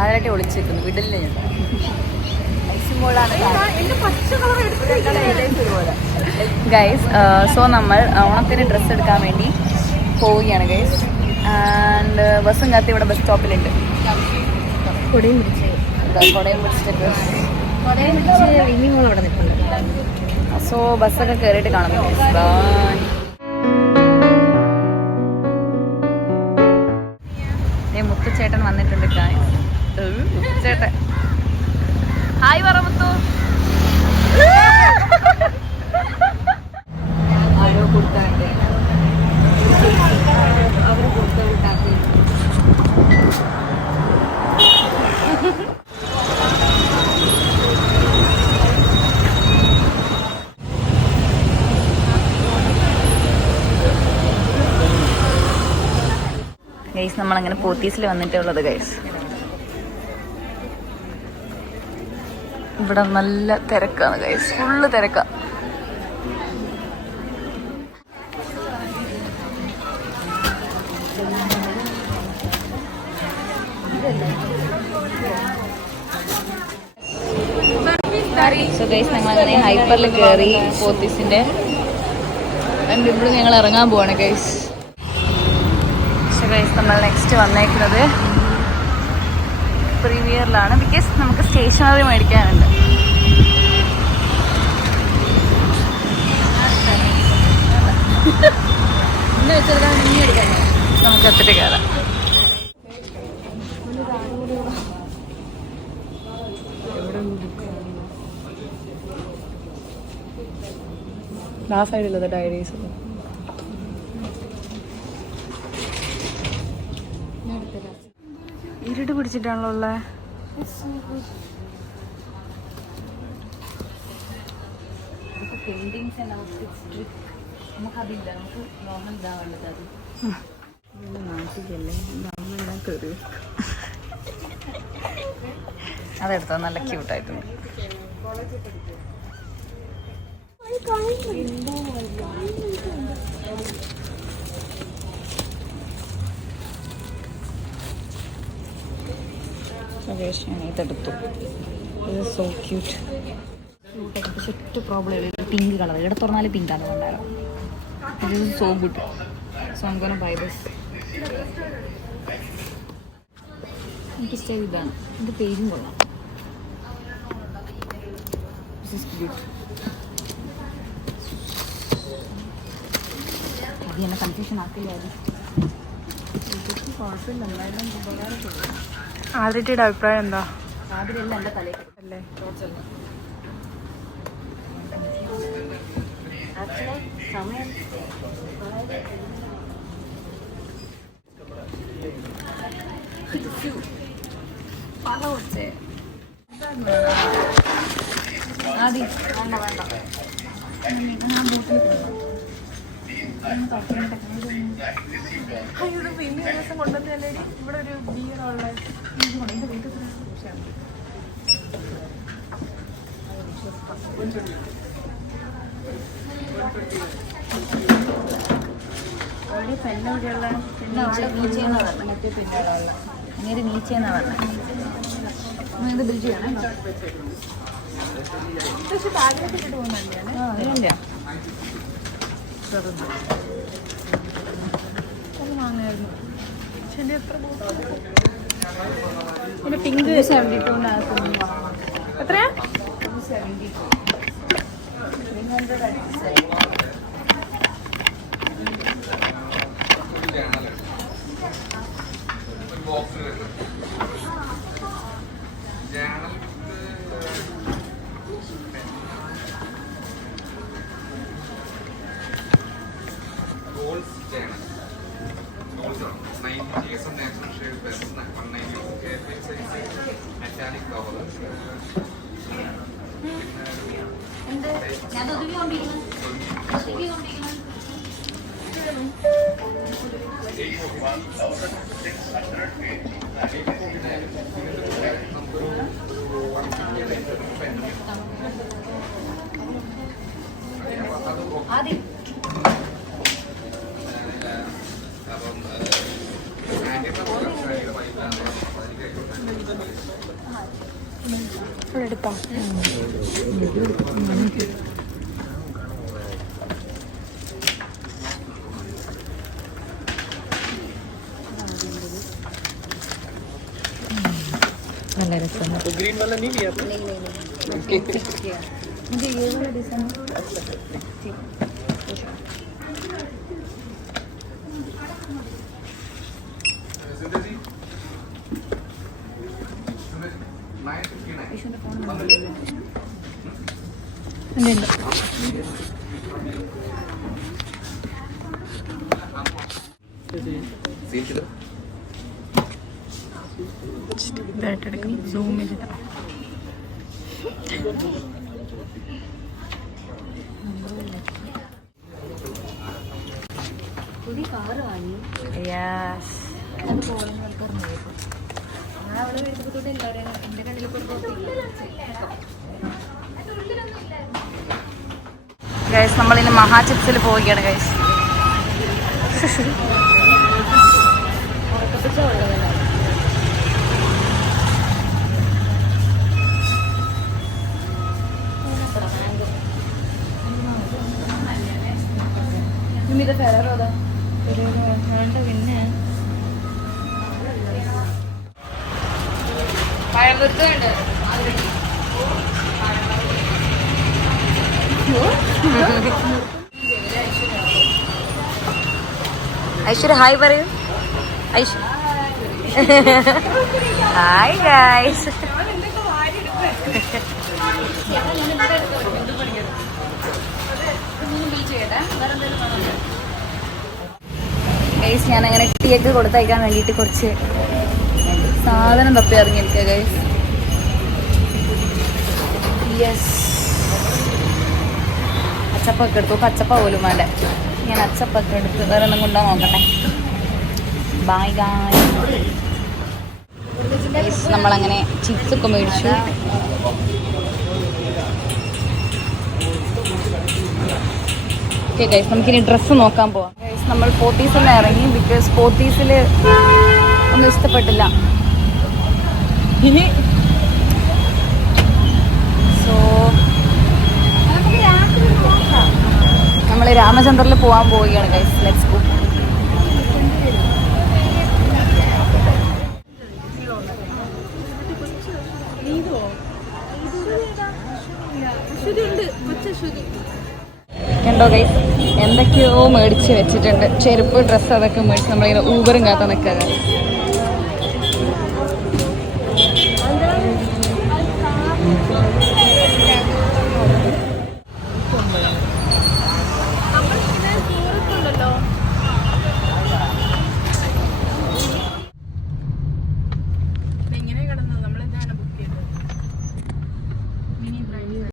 ആരായിട്ട് ഒളിച്ചു വെക്കുന്നു വിടില്ല ഞാൻ. ഗൈസ് സോ നമ്മൾ ഓണത്തിന് ഡ്രസ്സ് എടുക്കാൻ വേണ്ടി പോവുകയാണ് ഗൈസ്. ആൻഡ് ബസ്സും കാത്തി ഇവിടെ ബസ് സ്റ്റോപ്പിലുണ്ട്. കൊടയും പിടിച്ചിട്ട് അവിടെ നിൽക്കുന്നുണ്ട്. സോ ബസ്സൊക്കെ കയറിയിട്ട് കാണാം ഗൈസ്. ബൈ. മുത്തുച്ചേട്ടൻ വന്നിട്ടുണ്ട്. മുത്തുച്ചേട്ടൻ ഹായ് പറ മുത്തു. ആരോ കൊടുത്താണ്ട് അവർ കൊടുത്താക്കി. ഗൈസ് നമ്മളങ്ങനെ പോത്തീസിൽ വന്നിട്ടുള്ളത് ഗൈസ്. ഇവിടെ നല്ല തിരക്കാണ് ഗൈസ്, ഫുള്ള് തിരക്കാ. സോ ഗൈസ് ഞങ്ങളങ്ങനെ ഹൈപ്പറിൽ കയറി പോത്തീസിന്റെ. ഇവിടെ ഞങ്ങൾ ഇറങ്ങാൻ പോവാണ് ഗൈസ്. ഗൈസ് നമ്മൾ നെക്സ്റ്റ് വന്നേക്കുന്നത് പ്രീമിയറിലാണ്. ബിക്കോസ് നമുക്ക് സ്റ്റേഷനറി മേടിക്കാനുണ്ട്. നമുക്ക് എത്തിട്ട് കയറാം. ആ സൈഡിലത് ഡയറീസ്. ഇരുട്ട് പിടിച്ചിട്ടാണല്ലോ ഉള്ളത്. നമുക്കതില്ല, നമുക്ക് നോർമൽ ഇതാ വേണ്ടത്. അത് അതെടുത്തോ, നല്ല ക്യൂട്ടായിട്ടുണ്ട്. ഇതെടുത്തു. ഇത് സോ ക്യൂട്ട്. പക്ഷെ ഒറ്റ പ്രോബ്ലം പിങ്ക് കളർ. ഇവിടെ തുറന്നാലും പിങ്കാണ് കൊണ്ടാണ്. ഇത് so good. So I am gonna buy this. എനിക്കിഷ്ടം ഇതാണ്. ഇത് പേരും കൊള്ളാം. This is good. അത് എന്നെ കൺഫ്യൂഷൻ ആക്കില്ല. അത് കുഴപ്പമില്ല, എന്തായാലും ഉപകാരപ്പെടും. ആദ്യത്തെ അഭിപ്രായം എന്താ? ആദ്യമല്ല എൻ്റെ തലയിൽ അല്ലേ സമയം പല കുറച്ചേ ആദ്യം വേണ്ട വേണ്ട. ഞാൻ ബോട്ടിൽ ഇവിടെ പിന്നെ ഒരു ദിവസം കൊണ്ടുവന്നല്ലേ ഇവിടെ ഒരു ബിയറുള്ള എൻ്റെ വീട്ടിൽ പെണ്ണെവിടെയുള്ള മറ്റേ പെണ്ണുള്ള നേരെ നീച്ചെന്നാ പറഞ്ഞത്. ഇത് ബിൽ ചെയ്യണം. പക്ഷെ ബാഗിലൊക്കെ ഇട്ടിട്ട് പോകുന്നുണ്ട്. അതില്ല വാങ്ങായിരുന്നു. പക്ഷെ എൻ്റെ എത്ര പിന്നെ പിങ്ക് 72 എത്രയാ? 72 ആദ്യം എടുത്തോ. നല്ല രസമാണ്. मुझे ये वाला डिजाइन ഇതായിട്ടെടുക്കും. സൂം ചെയ്തിട്ട് ഗൈസ് നമ്മളിന്ന് മഹാ ചിപ്സിൽ പോവുകയാണ് ഗൈസ്. ഇത് ഫെറോതാ വേണ്ട പിന്നെ പഴമ്പുത്തുണ്ട്. ഐശ്വര്യ ഹായ് പറയൂ. Hi guys. ഗൈസ് ഞാനങ്ങനെ ടീയൊക്കെ കൊടുത്തയക്കാൻ വേണ്ടിയിട്ട് കുറച്ച് സാധനം തപ്പി ഇറങ്ങിയിരിക്കുക ഗൈസ്. യെസ്, അച്ചപ്പൊക്കെ എടുത്തു. അച്ചപ്പ പോലും വേണ്ട. ഞാൻ അച്ചപ്പൊക്കെ എടുത്ത് വേറെ ഒന്നും കൊണ്ടാ നോക്കട്ടെ. Bye guys. നമ്മളങ്ങനെ ചിപ്സൊക്കെ മേടിച്ചു. ഓക്കെ ഗൈസ്, നമുക്കിനി ഡ്രസ്സ് നോക്കാൻ പോവാം. ഗൈസ് നമ്മൾ പോത്തീസിൽ നിന്ന് ഇറങ്ങി. ബിക്കോസ് പോത്തീസിൽ ഒന്നും ഇഷ്ടപ്പെട്ടില്ല. സോ നമ്മൾ രാമചന്ദ്രയിൽ പോകാൻ പോവുകയാണ് ഗൈസ്. Let's go. കണ്ടോ ഗൈസ്, എന്തൊക്കെയോ മേടിച്ച് വെച്ചിട്ടുണ്ട്. ചെരുപ്പ്, ഡ്രസ്സ്, അതൊക്കെ മേടിച്ച് നമ്മളിങ്ങനെ ഊബറും കാത്ത നിൽക്കുക.